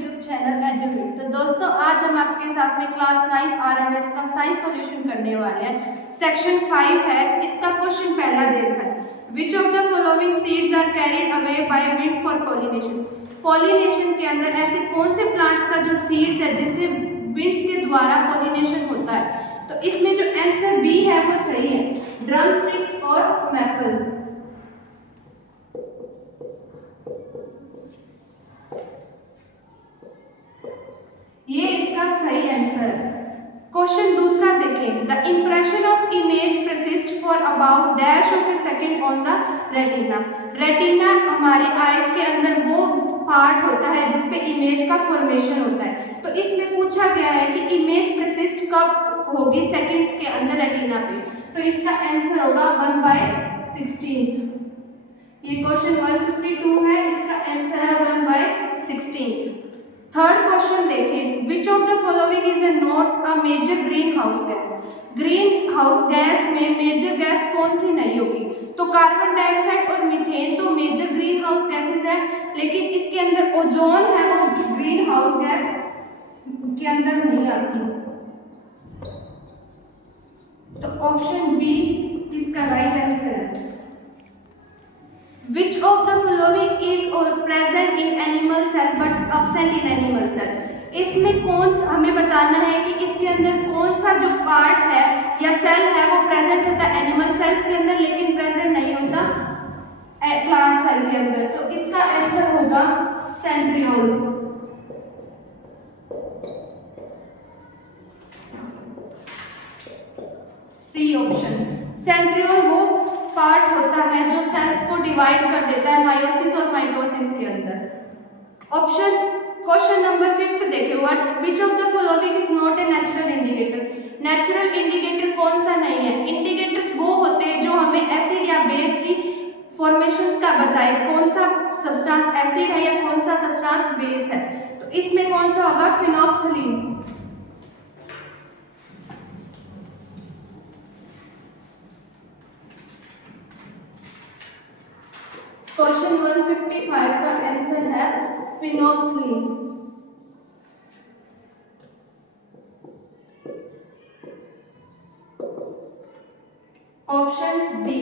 YouTube channel educate. तो दोस्तों आज हम आपके साथ में क्लास 9 आरएमएस का साइंस सॉल्यूशन करने वाले हैं। सेक्शन 5 है, इसका क्वेश्चन पहला दे रखा है, which of the following seeds are carried away by wind for pollination. Pollination के अंदर ऐसे कौन से प्लांट्स का जो सीड्स है जिससे विंड्स के द्वारा पॉलिनेशन होता है। तो इसमें जो आंसर बी है वो सही है, ड्रम स्टिक्स और मैपल। ये इसका सही आंसर है। क्वेश्चन दूसरा देखें, the impression of image persist for about dash of A second on the retina. Retina हमारे आईज के अंदर वो पार्ट होता है जिसपे इमेज का फॉर्मेशन होता है। तो इसमें पूछा गया है कि इमेज परसिस्ट कब होगी सेकंड्स के अंदर रेटिना पे। तो इसका आंसर होगा 1/16। ये क्वेश्चन 152 है, इसका आंसर है 1/16। थर्ड क्वेश्चन देखें, which of the following is a not a major green house gas. Green house gas में मेजर गैस कौन सी नहीं होगी। तो कार्बन डाइऑक्साइड और मीथेन तो मेजर ग्रीन हाउस गैसेस है, लेकिन इसके अंदर ओजोन है वो ग्रीन हाउस गैस के अंदर नहीं आती। तो ऑप्शन बी इसका राइट आंसर है। Which of the following is or present in animal cell but absent in animal cell। इसमें कौन सा हमें बताना है कि इसके अंदर कौन सा जो पार्ट है या सेल है वो प्रेजेंट होता है एनिमल सेल्स के अंदर, लेकिन प्रेजेंट नहीं होता प्लांट सेल के अंदर। तो इसका आंसर होगा सेंट्रियोल। C option. सेंट्रियोल वो पार्ट होता है जो सेल्स को डिवाइड कर देता है मायोसिस और माइटोसिस के अंदर। ऑप्शन क्वेश्चन नंबर 5 देखें, what which of the following is not a natural indicator. Natural indicator कौन सा नहीं है। इंडिकेटर्स वो होते हैं जो हमें एसिड या बेस की फॉर्मेशंस का बताए, कौन सा सब्सटेंस एसिड है या कौन सा सब्सटेंस बेस है। तो इसमें कौन सा होगा, फिनोल्फ्थलीन। क्वेश्चन 155 का आंसर है फिनोल्फ्थलीन। Option D.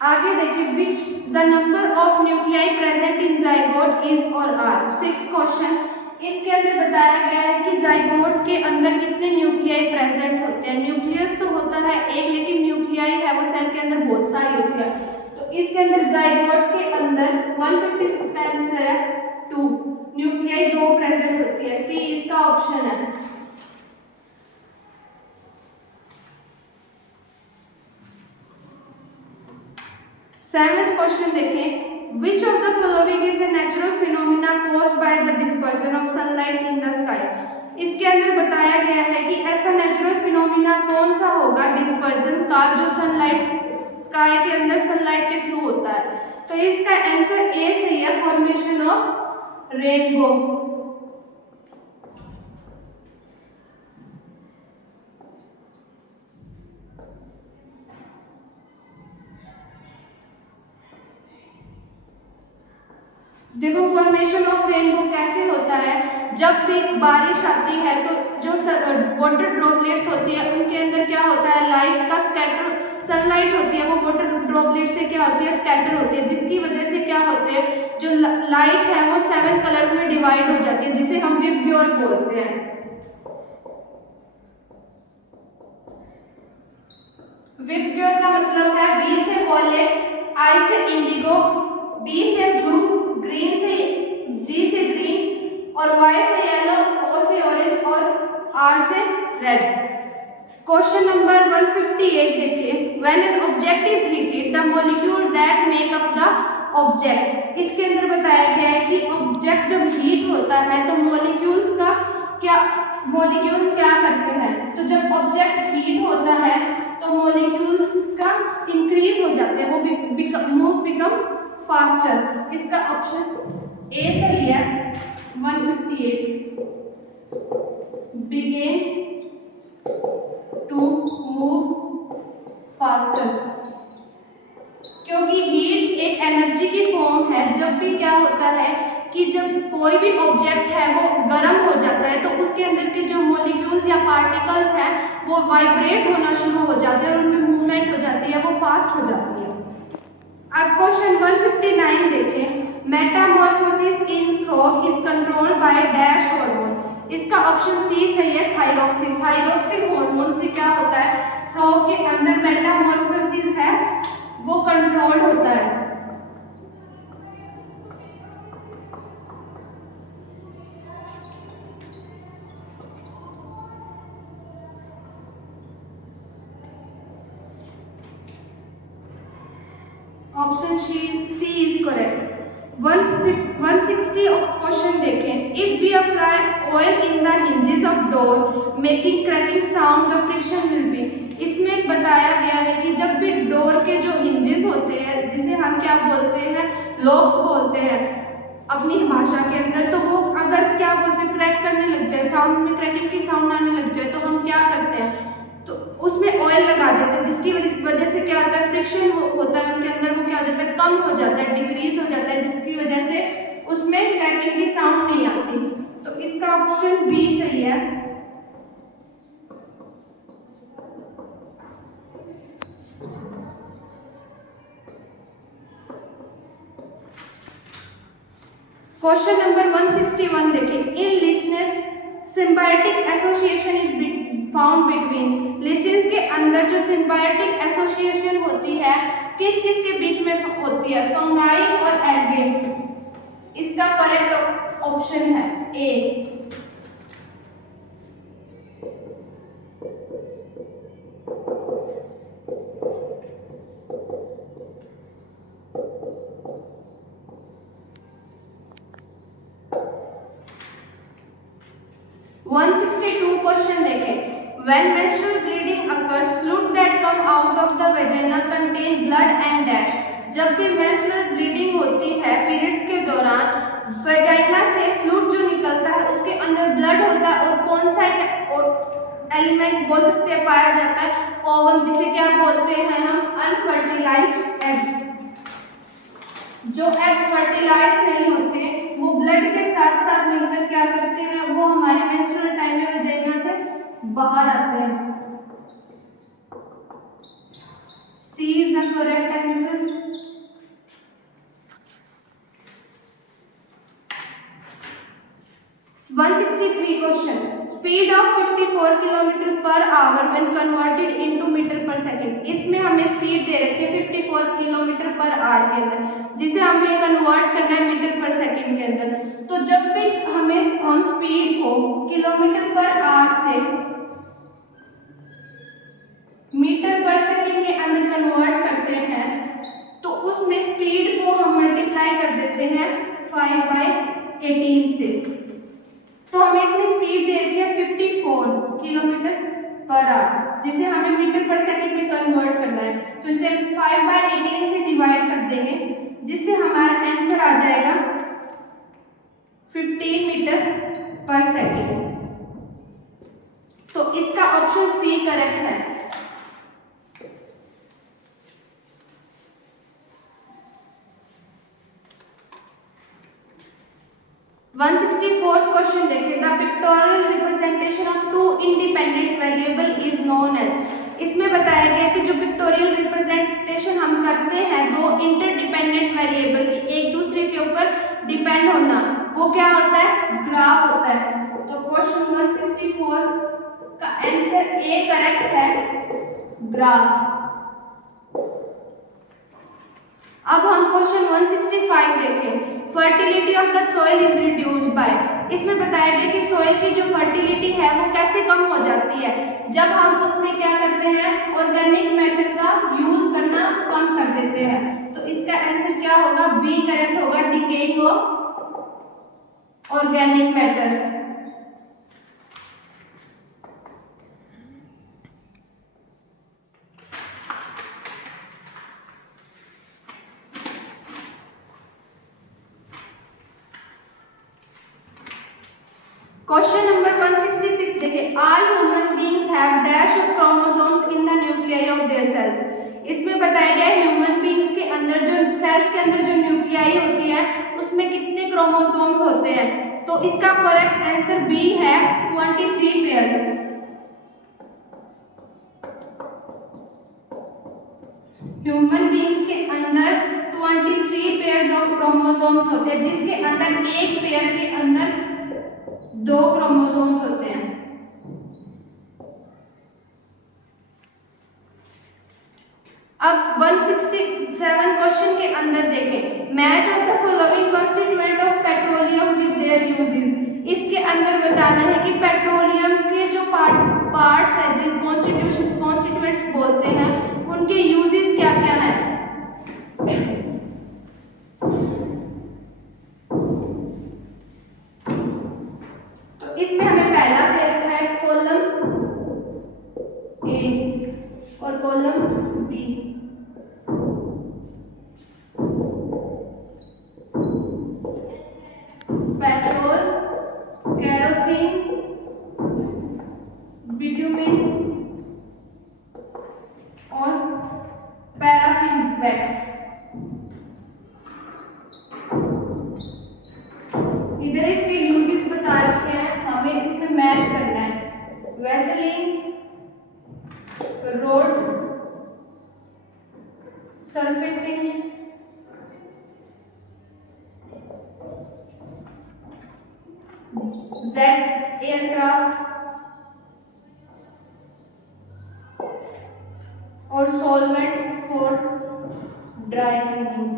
आगे देखिए, which the number of nuclei present in zygote is और आर। 6th क्वेश्चन, इसके अंदर बताया गया है कि जाइगोट के अंदर कितने न्यूक्लियाई प्रेजेंट होते हैं। न्यूक्लियस तो होता है एक, लेकिन न्यूक्लियाई है वो सेल के अंदर बहुत सारी होती है। तो इसके अंदर जाइगोट के अंदर 156 का आंसर है 2, न्यूक्लियाई 2 प्रेजेंट होती है। सी इसका ऑप्शन है। सेवेंथ क्वेश्चन देखें, which of the following is a natural phenomena caused by the dispersion of sunlight in the sky. इसके अंदर बताया गया है कि ऐसा नेचुरल फिनोमिना कौन सा होगा डिस्पर्जन का जो सनलाइट स्काई के अंदर सनलाइट के थ्रू होता है। तो इसका आंसर ए सही है, फॉर्मेशन ऑफ रेनबो। देखो फॉर्मेशन ऑफ रेनबो कैसे होता है, जब भी बारिश आती है तो जो वाटर ड्रॉपलेट्स होती है उनके अंदर क्या होता है, लाइट का स्कैटर, सनलाइट होती है वो वाटर ड्रॉपलेट से क्या होती है, स्कैटर होती है, जिसकी वजह से क्या होते हैं, जो लाइट है वो 7 कलर्स में डिवाइड हो जाती है, जिसे हम विबग्योर बोलते हैं। विबग्योर का मतलब है वी से वॉयलेट, आई से इंडिगो, बी से ब्लू, ग्रीन से जी से ग्रीन और वाई से येलो, ओ से ऑरेंज और आर से रेड। क्वेश्चन नंबर 158 देखिए, when an object is heated the molecule that make up the object. इसके अंदर बताया गया है कि ऑब्जेक्ट जब हीट होता है तो मॉलिक्यूल्स क्या करते हैं। तो जब ऑब्जेक्ट हीट होता है तो मॉलिक्यूल्स का इंक्रीज हो जाते हैं, वो मूव बिकम फास्टर। इसका ऑप्शन ए सही है, 158 बिगिन टू मूव फास्टर। क्योंकि हीट एक एनर्जी की फॉर्म है, जब भी क्या होता है कि जब कोई भी ऑब्जेक्ट है वो गर्म हो जाता है तो उसके अंदर के जो मॉलिक्यूल्स या पार्टिकल्स हैं वो वाइब्रेट होना शुरू हो जाते हैं और उनमें मूवमेंट हो जाती है, वो फास्ट हो जाती है। अब क्वेश्चन 159 देखें, Metamorphosis in frog is controlled by dash hormone. इसका ऑप्शन सी सही है, थायरोक्सिन। थायरोक्सिन हार्मोन से क्या होता है, फ्रॉग के अंदर मेटामॉर्फोसिस है वो कंट्रोल होता है। Option C is correct. 160 question देखें, if we apply oil in the hinges of door making cracking sound the friction will be. इसमें बताया गया है कि जब भी डोर के जो हिंजेस होते हैं, जिसे हम क्या बोलते हैं, लॉक्स बोलते हैं अपनी भाषा के अंदर, तो वो अगर क्या बोलते हैं क्रैक करने लग जाए, साउंड में क्रैकिंग की साउंड आने लग जाए, तो हम क्या करते हैं, तो उसमें ऑयल लगा देते हैं, जिसकी वजह से क्या होता है, फ्रिक्शन होता है उनके अंदर, वो क्या हो जाता है, कम हो जाता है, डिक्रीज हो जाता है, जिसकी वजह से उसमें क्रैकिंग की साउंड नहीं आती। तो इसका ऑप्शन बी सही है। क्वेश्चन नंबर 161 देखें, in lichens symbiotic association is found between. Lichens के अंदर जो सिम्बायोटिक एसोसिएशन होती है किस किस के बीच में होती है, फंगाई और एल्गे। इसका करेक्ट ऑप्शन है ए। क्वेश्चन देखें, when menstrual bleeding occurs fluid that come out of the vagina contain blood and dash। जब भी menstrual bleeding होती है पीरियड्स के दौरान, वेजाइना से फ्लूइड जो निकलता है उसके अंदर ब्लड होता है, और कौन सा एलिमेंट बोल सकते हैं पाया जाता है, ओवम, जिसे क्या बोलते हैं हम, अनफर्टिलाइज्ड एग। जो एग फर्टिलाइज नहीं होते वो ब्लड के साथ साथ मिलकर क्या करते हैं, वो हमारे मेंस्ट्रुअल टाइम में वेजाइना से बाहर आते हैं। C is the correct answer. Question, speed of 54 kilometre per hour when converted into metre per second. इसमें हमें स्पीड दे रखी है 54 किलोमीटर पर आवर के अंदर, जिसे हमें कन्वर्ट करना है मीटर पर सेकंड के अंदर। तो जब भी हम स्पीड को किलोमीटर पर आवर से मीटर पर सेकंड के अंदर कन्वर्ट करते हैं, तो उसमें स्पीड को हम मल्टीप्लाई कर देते हैं 5/18 से। तो हमें इसमें स्पीड दे रखी है 54 किलोमीटर पर आवर, जिसे हमें मीटर पर सेकंड में कन्वर्ट करना है। तो इसे 5/18 से डिवाइड कर देंगे, जिससे हमारा आंसर आ जाएगा 15 मीटर पर सेकंड। तो इसका ऑप्शन सी करेक्ट है। क्वेश्चन देखिए, the pictorial representation of two independent variable is known as. इसमें बताया गया कि जो पिक्टोरियल रिप्रेजेंटेशन हम करते हैं दो इंटरडिपेंडेंट वेरिएबल की एक दूसरे के ऊपर डिपेंड होना, वो क्या होता है, ग्राफ होता है। तो क्वेश्चन 164 का आंसर ए करेक्ट है, ग्राफ। अब हम क्वेश्चन 165 देखें, fertility of the soil is reduced by. इसमें बताया गया कि सॉइल की जो फर्टिलिटी है वो कैसे कम हो जाती है, जब हम उसमें क्या करते हैं, ऑर्गेनिक मैटर का यूज करना कम कर देते हैं। तो इसका आंसर क्या होगा, बी करेक्ट होगा, decaying of organic matter. Question number 166 देखिए, all human beings have dash of chromosomes in the nuclei of their cells. इसमें बताया गया है ह्यूमन बीइंग्स के अंदर जो सेल्स के अंदर जो न्यूक्लियाई होती है उसमें कितने क्रोमोसोम्स होते हैं, तो इसका करेक्ट आंसर बी है 23 पेयर्स। ह्यूमन बींग्स के अंदर 23 पेयर्स ऑफ क्रोमोसोम्स होते हैं, जिसके अंदर एक पेयर के अंदर 2 क्रोमोसोम्स होते हैं। अब 167 क्वेश्चन के अंदर देखें, match of the following constituent of petroleum with their uses. इसके अंदर बताना है कि पेट्रोलियम के जो पार्ट्स है, जिन कॉन्स्टिट्यूएंट्स बोलते हैं, उनके यूजेस क्या क्या है। तो इसमें हमें पहला दे रखा है कॉलम ए और column B. Petrol, kerosene, bitumen और पैराफिन वैक्स। इधर इसके यूजेस बता रखे हैं, हमें इसमें मैच करना है। Vaseline, road surfacing, jet aircraft और सॉल्वेंट फॉर ड्राई क्लीनिंग।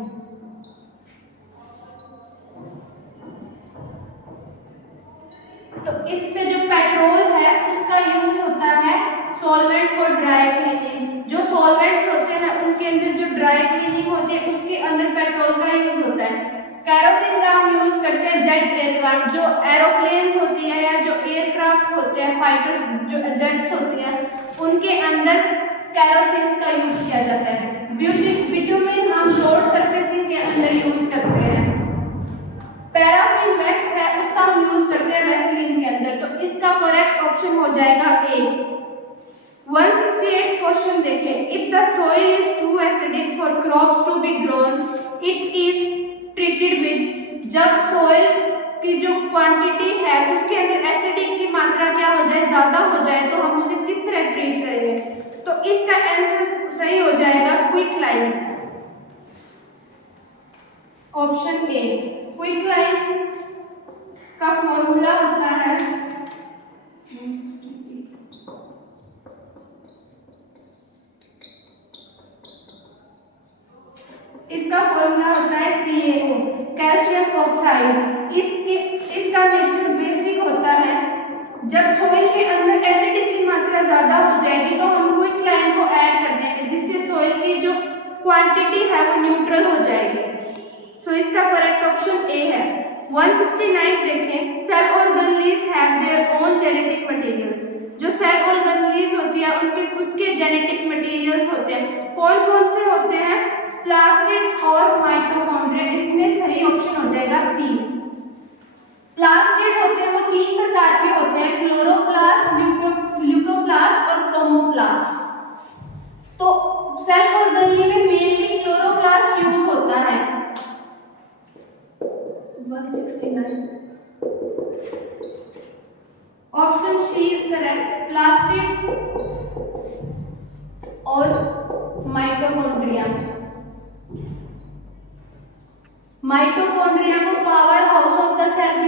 तो इसमें जो पेट्रोल है उसका यूज होता है सॉल्वेंट फॉर ड्राई क्लीनिंग। जो सॉल्वेंट्स होते हैं उनके अंदर जो ड्राई क्लीनिंग होती है उसके अंदर पेट्रोल का यूज होता है। केरोसिन का हम यूज करते हैं जेट एयरक्राफ्ट, जो एरोप्लेन्स होती है या जो एयरक्राफ्ट होते हैं, फाइटर्स जो जेट्स होती हैं, उनके अंदर केरोसिन का यूज किया जाता है। बिटुमिन हम रोड सरफेसिंग के अंदर यूज करते हैं। पैराफिन वैक्स है, उसका हम यूज करते हैं वैसलीन के अंदर। तो इसका करेक्ट ऑप्शन हो जाएगा ए। 168 क्वेश्चन देखें, if the soil is too acidic for crops to be grown it is treated with. जब सोइल की जो क्वांटिटी है उसके अंदर एसिडिक की मात्रा क्या हो जाए, ज्यादा हो जाए, तो हम उसे किस तरह ट्रीट करेंगे। तो इसका आंसर सही हो जाएगा क्विकलाइन, ऑप्शन ए। क्विकलाइन का फॉर्मूला होता है इसका फॉर्मूला होता है CaO, कैल्शियम ऑक्साइड। इसका नेचर बेसिक होता है। जब सॉइल के अंदर एसिडिक की मात्रा ज्यादा हो जाएगी तो हम क्विकलाइन को ऐड कर देंगे, जिससे सॉइल की जो क्वांटिटी है वो न्यूट्रल हो जाएगी। सो इसका करेक्ट ऑप्शन ए है। 169 देखें, cell organelles have their own genetic materials. जो सेल ऑर्गेनेल्स होती है उनके खुद के जेनेटिक मटेरियल्स होते हैं। कौन कौन से होते हैं, प्लास्टिड्स और माइटोकॉन्ड्रिया। इसमें सही ऑप्शन हो जाएगा सी। प्लास्टिड होते हैं वो 3 प्रकार के होते हैं, क्लोरोप्लास्ट, ल्यूकोप्लास्ट और क्रोमोप्लास्ट। तो सेल ऑर्गेनेल में मेनली क्लोरोप्लास्ट यूज होता है। 169 option C is correct, plastid और माइटोकॉन्ड्रिया। माइटोकॉन्ड्रिया को power house of the cell